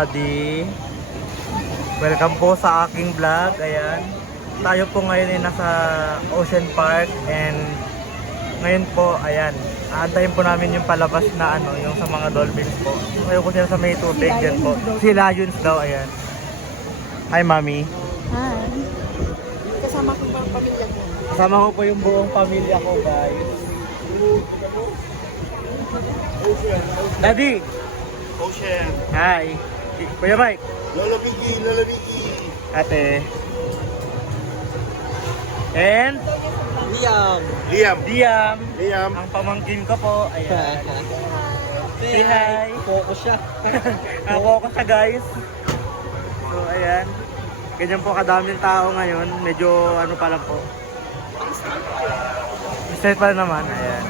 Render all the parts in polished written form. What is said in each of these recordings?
everybody. Welcome po sa aking vlog. Ayan. Tayo po ngayon ay nasa Ocean Park and ngayon po, ayan, aantayin po namin yung palabas na ano, yung sa mga dolphins po. Ngayon po sila sa may tubig dyan po. Si Lions daw, ayan. Hi, Mami. Hi. Kasama ko ba ang pamilya ko? Kasama ko po yung buong pamilya ko, guys. Daddy! Ocean. Hi. Kuya Mike. Lola Biggie, Lola Biggie. Ate. And Liam. Diam. Ang pamangkin ko po. Ayan. Say hi. Focus siya. Nakakokas siya, guys. So, ayan. Ganyan po kadaming tao ngayon. Medyo ano pa lang po. Start pa naman. Ayan.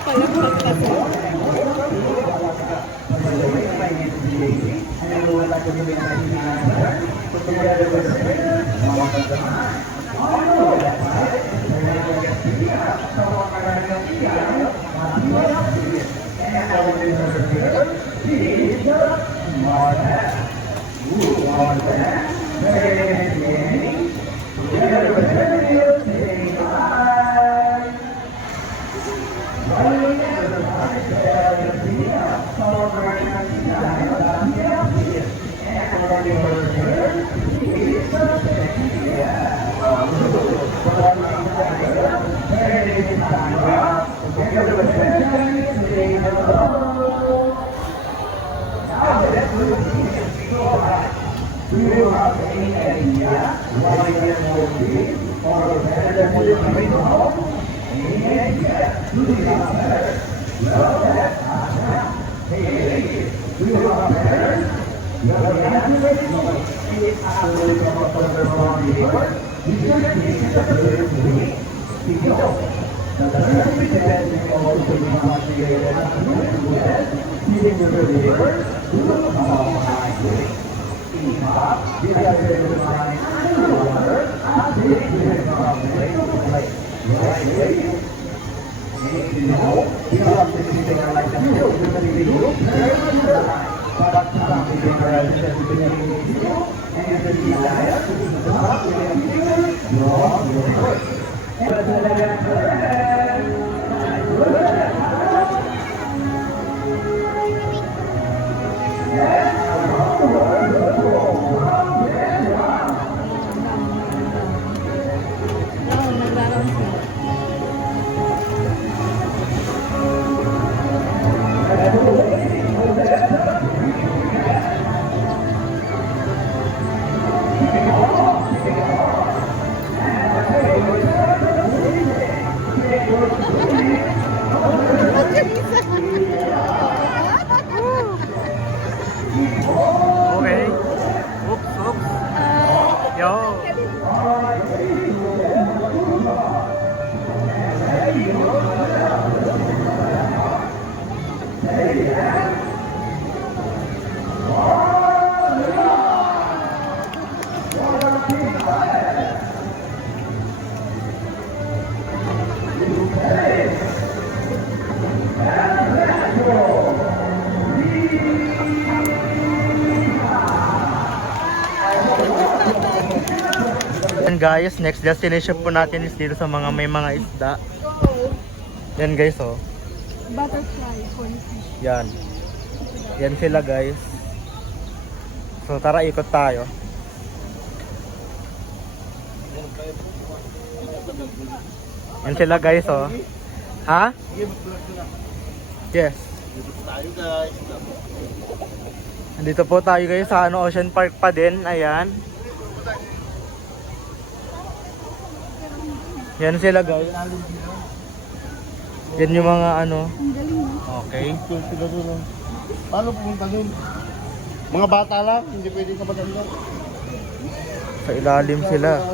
Palagpag kasi. Okay. Oops. Yo. And guys, next destination po natin is dito sa mga may mga isda. Yan guys, oh. Butterfly, cornfish. Yan. Yan sila guys. So tara, ikot tayo. Yan sila guys, oh. Ha? Yes. Dito tayo guys. Nandito po tayo guys sa ano, Ocean Park pa din. Ayan. Yan sila guys. Yan yung mga ano. Ang galing, no? Okay. Sila doon. Paano pumunta doon? Mga bata lang, hindi pwede ka maganda. Sa ilalim sila.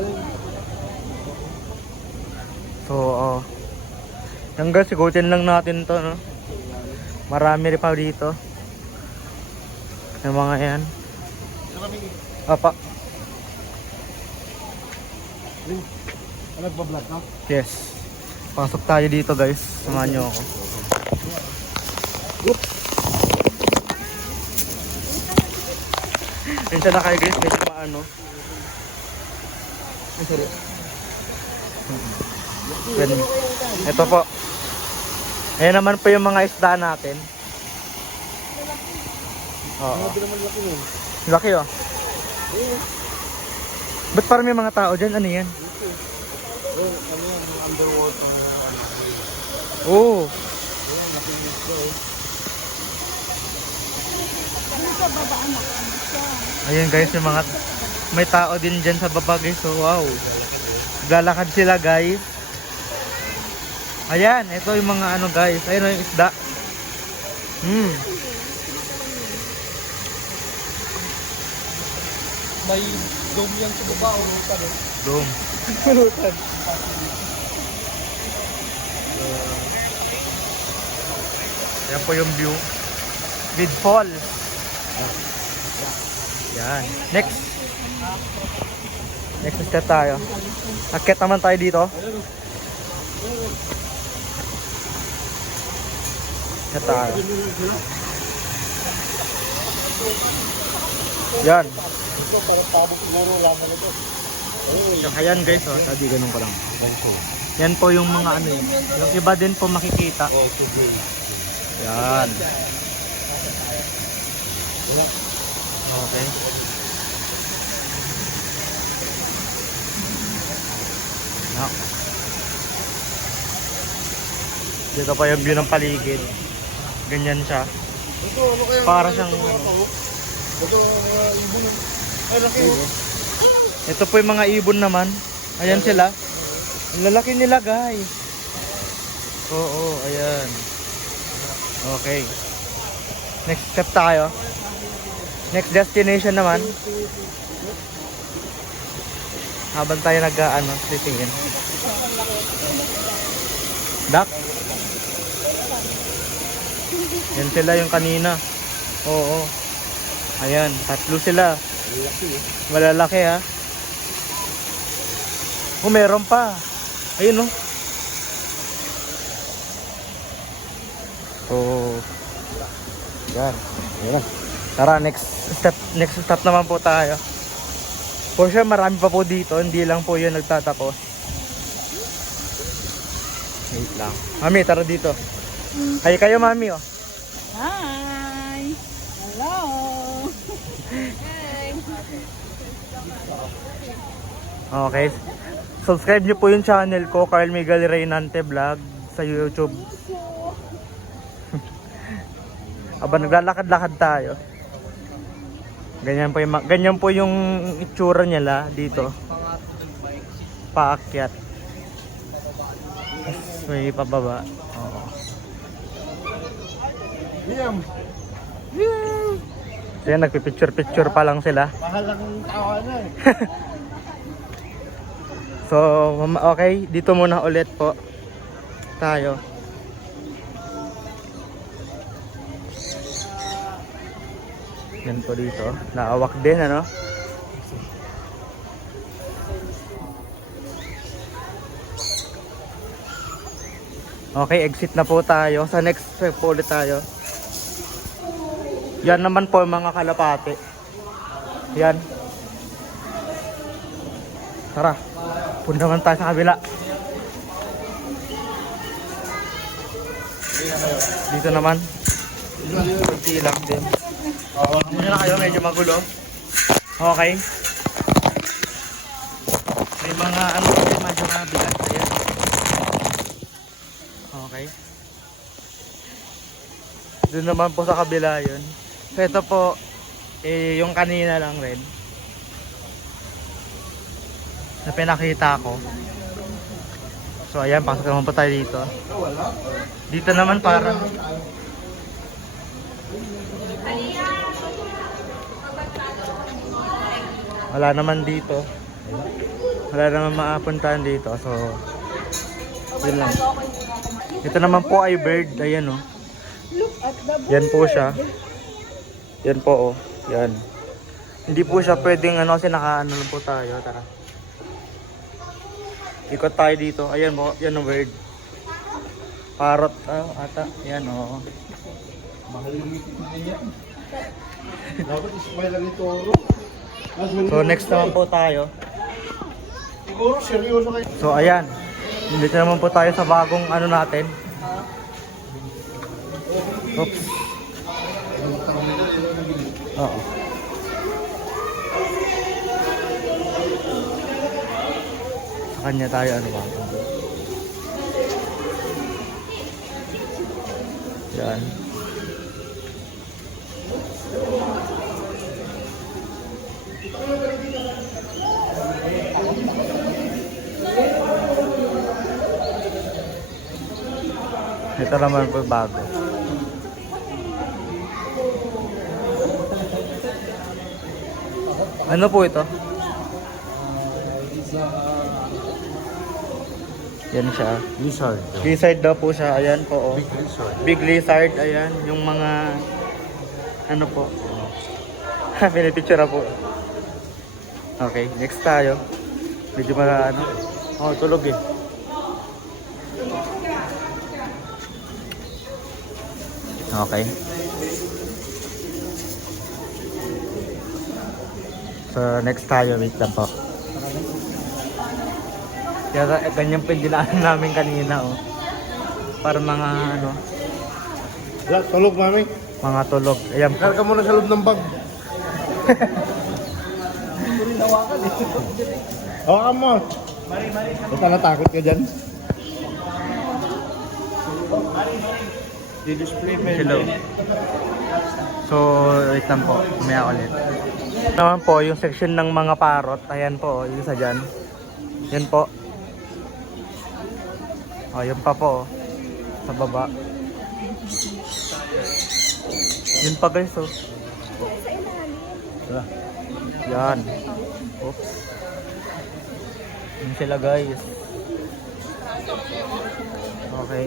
So, Yan guys, sigutin lang natin to, no? Marami rin pa dito. Yung mga yan. Maraming Apa. nagbablog ka? Yes. Pasok tayo dito guys. Samahan nyo ako. Oops. Minsan na kayo guys. Medyo maano. Yan. Ito po. Ayan naman po yung mga isda natin. Oo. Hindi naman laki yun. Laki oh. Ba't parang may mga tao dyan? Ano yan? Oh, ano yan? Underwater. Oo. Ayan, nakinis ko eh. Ayan guys, yung mga may tao din dyan sa baba guys. So wow. Lalakad sila guys. Ayan, ito yung mga ano guys. Ayun yung isda. May dome yan sa baba. Urutan eh. Dome. Urutan. Yan po yung view. With fall. Yan. Next. Next step tayo. Akit naman tayo dito. Akit tayo. Yan. Ito, parang tabo siguro lang ito. Saka yan guys, oh. Sabi ganun pa lang. Yan po yung mga ano yun. Yung iba din po makikita. Yan. Okay. No. Dito pa yung view ng paligid. Ganyan siya. Ito, ano kaya? Para siyang Ito, ibon. Ay, laki. ito po yung mga ibon naman. Ayan sila. Ang lalaki nila guys. Oo, ayan. Okay. Next step tayo. Next destination naman. Habang tayo nag-ano, titingin. Duck. Yan sila yung kanina. Oo. Ayan, tatlo sila. Malalaki ha. Oh, meron pa. Ayun oh. Oh. Yan. Ayan. Tara, next step naman po tayo. For sure, marami pa po dito. Hindi lang po yun nagtatapos. Wait lang. Mami, tara dito. Kayo, mami, oh. Hi! Hello! Hi! Okay. Subscribe nyo po yung channel ko, Carl Miguel Reynante Vlog sa YouTube. Aba, naglalakad-lakad tayo. Ganyan po yung itsura nila dito. Paakyat. May pababa. Oo. Liam, Ayan, nagpipicture-picture pa lang sila. mahal lang tawa na eh. So, okay, dito muna ulit po tayo. Yan po dito. Naawak din, ano? Okay, exit na po tayo. Sa next step po ulit tayo. Yan naman po mga kalapate. Yan. Tara. Punta naman tayo sa kabila. Dito naman. Kunti lang din. Muna na kayo, medyo magulo. Okay. May mga ano din, medyo mabigat. Ayan. Okay. Doon naman po sa kabila yun. So ito po, yung kanina lang rin. Na pinakita ko. So ayan, pasok naman po tayo dito. Dito naman parang wala naman dito. Wala naman maapuntahan dito. So yun lang. Ito naman po ay bird. Ayan oh. Yan po siya. Yan po, oh. Yan. Hindi po siya pwedeng ano kasi nakaano lang po tayo. Tara. Ikot tayo dito. Ayan po, yan ang bird. Parrot ata. Yan, oh. Mahal yung ngiti niya. Dapat ismay lang ito, Oro. So next naman po tayo. Siguro, seryoso kayo. So ayan. Dito naman po tayo sa bagong ano natin. Oops. Oo. Sa kanya tayo ano ba? Yan. Ito naman po bago. Ano po ito? Yan siya. Lizard. Lizard daw po siya. Ayan po. Oh. Big lizard. Big lizard. Ayan. Yung mga ano po. Pinipicture po. Okay. Next tayo. Medyo ano. Oh, tulog eh. Okay. So next tayo, wait lang po. Kaya ganyan pa yung dinaanan namin kanina, oh. Para mga ano, Wala, tulog, mami. mga tulog. Ayan po. Karga mo na sa loob ng bag. Hawakan mo. Basta natakot ka dyan. Di-display pa yun. Hello. So, wait lang po. Umaya ulit. Naman po, yung section ng mga parrot. Ayan po, yung isa dyan. Yan po. O, yun pa po. Sa baba. Yun pa guys, oh. Yan. Oops. Yun sila guys. Okay.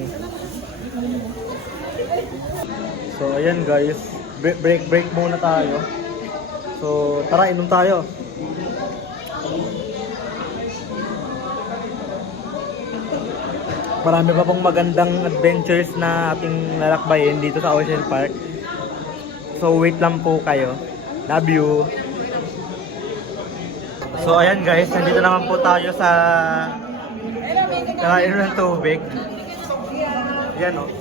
So ayan guys, break muna tayo. So tara, inom tayo. Marami pa pong magandang adventures na ating lalakbayin dito sa Ocean Park. So wait lang po kayo. Love you. So ayan guys, nandito naman po tayo sa inom ng tubig. Yan, oh.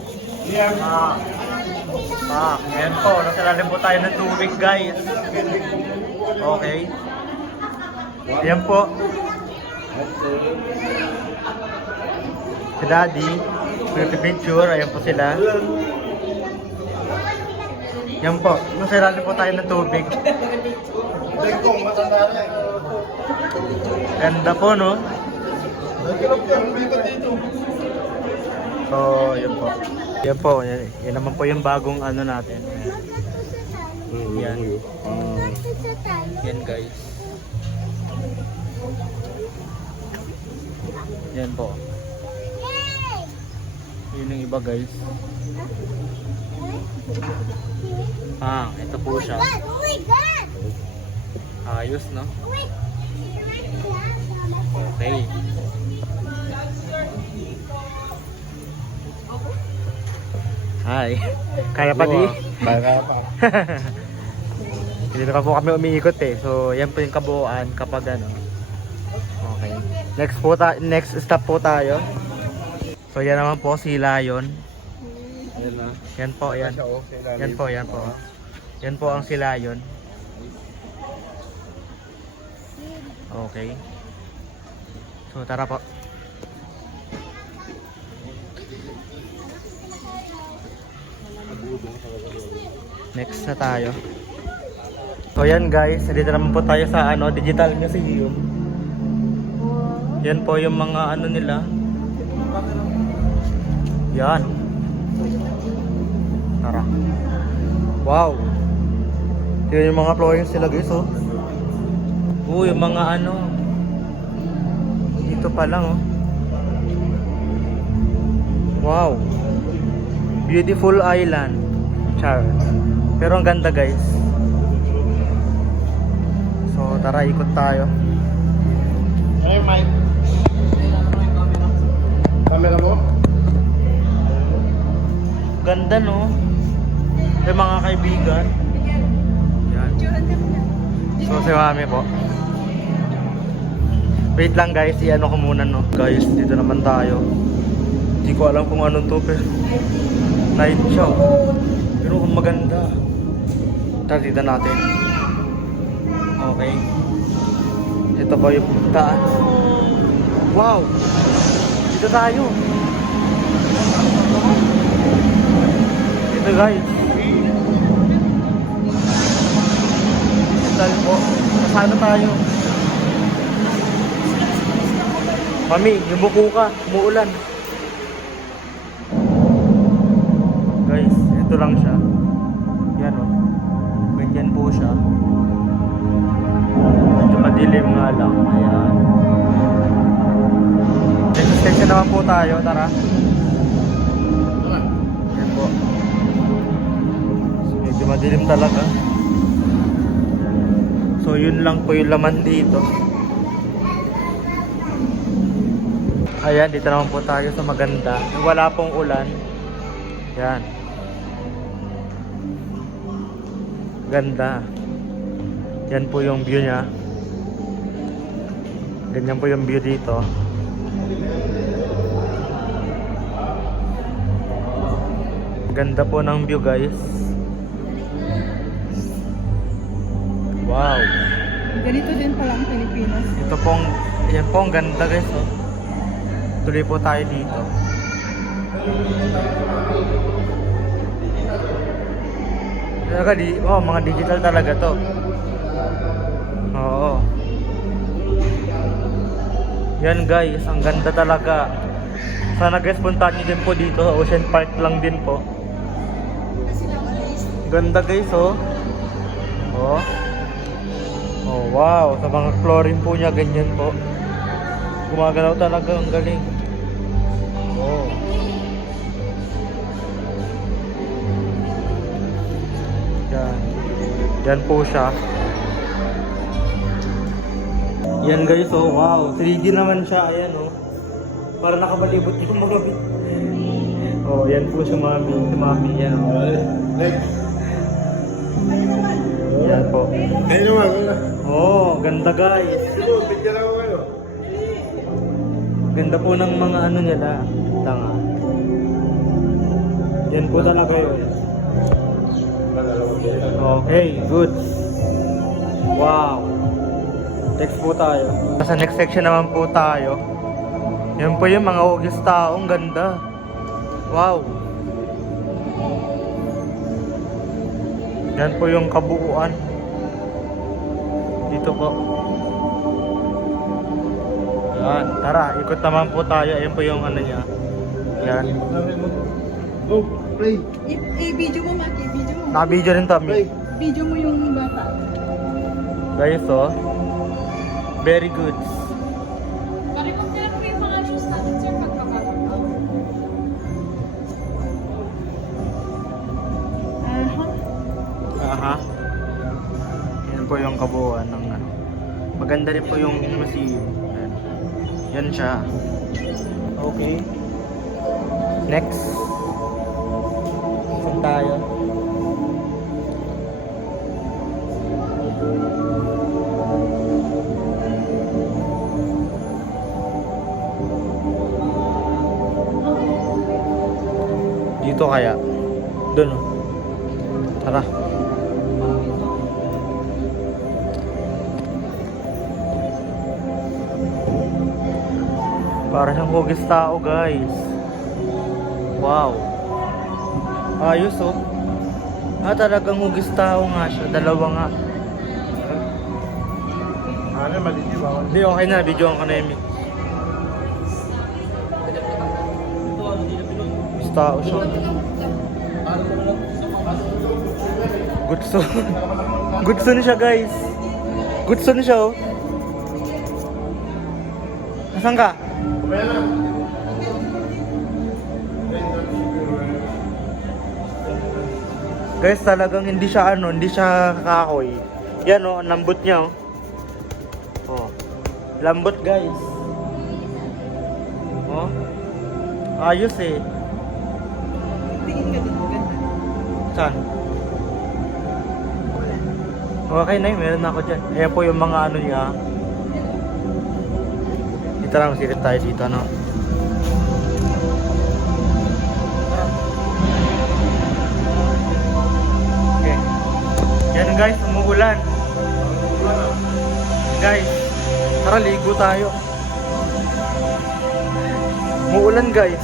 Ayan po, nasa po tayo ng tubig guys. Okay. Ayan po. Si Daddy, picture, ayan po sila. Yan po, nasa po tayo ng tubig. Dengkong, matanda na eh. Ganda po, no? Nagkirap yan, bigat dito. So, yun po. Yan po, yan naman po yung bagong ano natin. Yan. Yan guys. Yan po. Yun yung iba guys. Ito po siya. Ayos, no? Okay. Hi. Kaya pa di? Kaya pa. Hindi na po kami umiikot eh. So, yan po yung kabuuan kapag ano. Okay. Next stop po tayo. So, yan naman po si Lion. Ayan na. Yan po, yan. Yan po, yan po. Yan po ang si Lion. Okay. So, tara po. Next na tayo. So yan guys, dito naman po tayo sa ano, Digital Museum. Yan po yung mga ano nila. Yan. Tara. Wow. Yan yung mga drawings sila guys, oh. Yung mga ano. Dito pa lang, oh. Wow. Beautiful island. Char. Pero ang ganda guys. So tara, ikot tayo. Hey, Mike. Camera mo? Ganda no? Eh mga kaibigan. Yan. So si mami po. Wait lang guys, i-ano ko muna no. Guys, dito naman tayo. Hindi ko alam kung ano to pero night show. Pero kung maganda. Tara, dito natin. Okay. Ito ba yung puntaan? Wow! Dito tayo. Dito guys. Dito po. Nasaan na tayo? Mami, yumuko ka. Umuulan. Guys, ito lang siya. Yan o. Ganyan po siya. Medyo madilim nga lang. Ayan. Next station naman po tayo. Tara. Yan po. So, medyo madilim talaga. So yun lang po yung laman dito. Ayan, dito naman po tayo sa maganda. Wala pong ulan. Yan. Ganda. Yan po yung view niya. Ganyan po yung view dito. Ganda po ng view guys. Wow. Ganito din pala ang Pilipinas. Ito pong, yan po ang ganda guys. Oh. Tuloy po tayo dito. Talaga mga digital talaga to. Oo. Yan guys, ang ganda talaga. Sana guys, puntahan nyo din po dito. Ocean Park lang din po. Ganda guys oh. Oh. Oh wow, sa mga chlorine po niya ganyan po. Gumagalaw talaga, ang galing. Oh. Yan. Yan po siya. Yan guys, oh wow. 3D naman siya, ayan oh. Para nakabalibot yung mga bit. Oh, yan po si mami. Si mami, yan oh. Yan po. Ayun naman. Oh, ganda guys. Bigyan ako kayo. Ganda po ng mga ano nila. Tanga. Yan po talaga yun. Okay, good. Wow. Next po tayo. Sa next section naman po tayo. Yan po yung mga hugis tao. Ang ganda. Wow. Yan po yung kabuuan. Dito po. Yan. Tara, ikot naman po tayo. Yan po yung ano niya. Yan. Oh, play. I-video mo, Maki. I-video mo. Naka-video rin to. Play. Video mo yung bata. Guys, oh. Very good. Parimot nila po yung mga shoes natin, sir, pagkakataon. Aha. Yan po yung kabuuan ng ano. Maganda rin po yung museum. Yan. Yan siya. Okay. Next. Saan tayo? Dito kaya? Doon oh. Tara. Para siyang hugis tao guys. Wow. Ayos oh. Talagang hugis tao nga siya. Dalawa nga. Ano, maliit ba? Hindi, okay na. Videoan ka na yung hugis tao siya. Gutson. Gutson siya guys. Gutson siya oh. Nasaan ka? Guys, talagang hindi siya hindi siya kahoy. Yan oh, ang lambot niya oh. Oh. Lambot guys. Oh. Ayos eh. Tingin ka dun, ganda. Saan? Okay na yun, meron na ako dyan. Ayan po yung mga ano niya. Dito lang, silip tayo dito, no? Okay. Yan guys, umuulan. Guys, tara ligo tayo. Umuulan guys.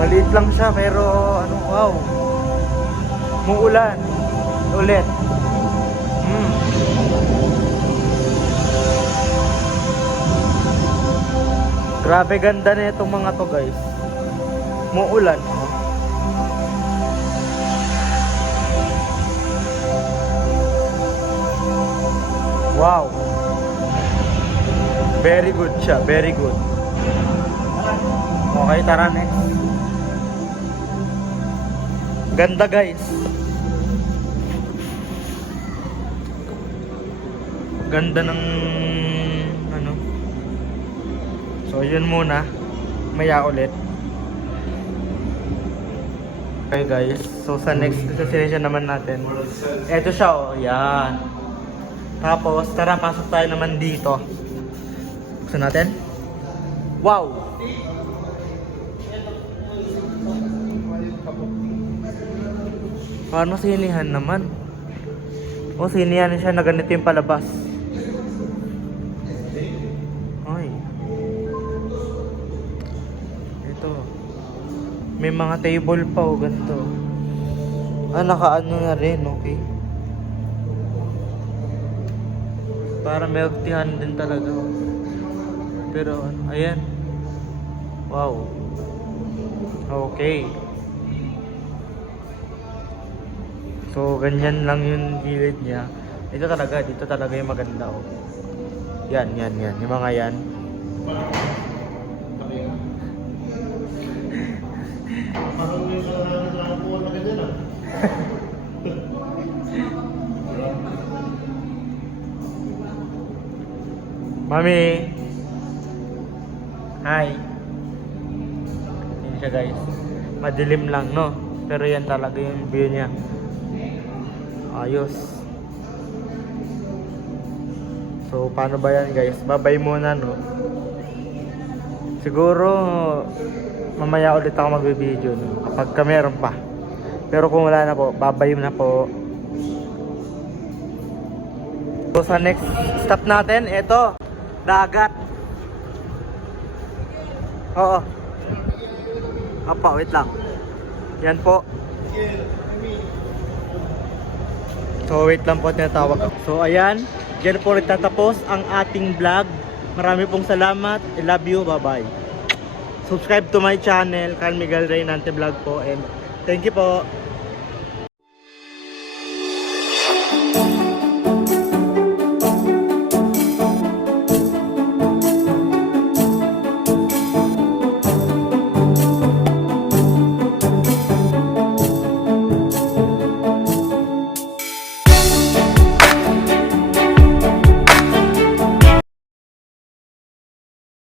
Maliit lang siya pero ano, wow. Umuulan. Ulit. Grabe ganda na itong mga to guys. Umuulan. Oh. Wow. Very good siya, very good. Okay, tara next. Ganda guys. Ganda ng ano. So yun muna. Maya ulit. Okay guys. So sa next destination naman natin. Ito siya oh. Yan. Tapos tara pasok tayo naman dito. Buksan natin. Wow. Paano sinihan naman? O sinihan siya na ganito yung palabas. Ay. Ito. May mga table pa o ganito. Ah, nakaano na rin, okay. Para milk teahan din talaga. Pero ano, ayan. Wow. Okay. So, ganyan lang yung gilid niya. Dito talaga yung maganda oh. Yan. Yung mga yan. Parang may nakakuha na ganyan ah. Mami! Hi! Yan siya guys. Madilim lang no? Pero yan talaga yung view niya. Ayos. So paano ba yan guys? Babay muna no? Siguro mamaya ulit ako magbe-video no? Kapag meron pa. Pero kung wala na po, babay na po. So sa next stop natin, ito, dagat. Oo. Apa, wait lang. Yan po. So wait lang po, tinatawag ako. So ayan, dyan po nagtatapos ang ating vlog. Marami pong salamat. I love you, bye bye. Subscribe to my channel, Carl Miguel Reynante Vlog po. And thank you po.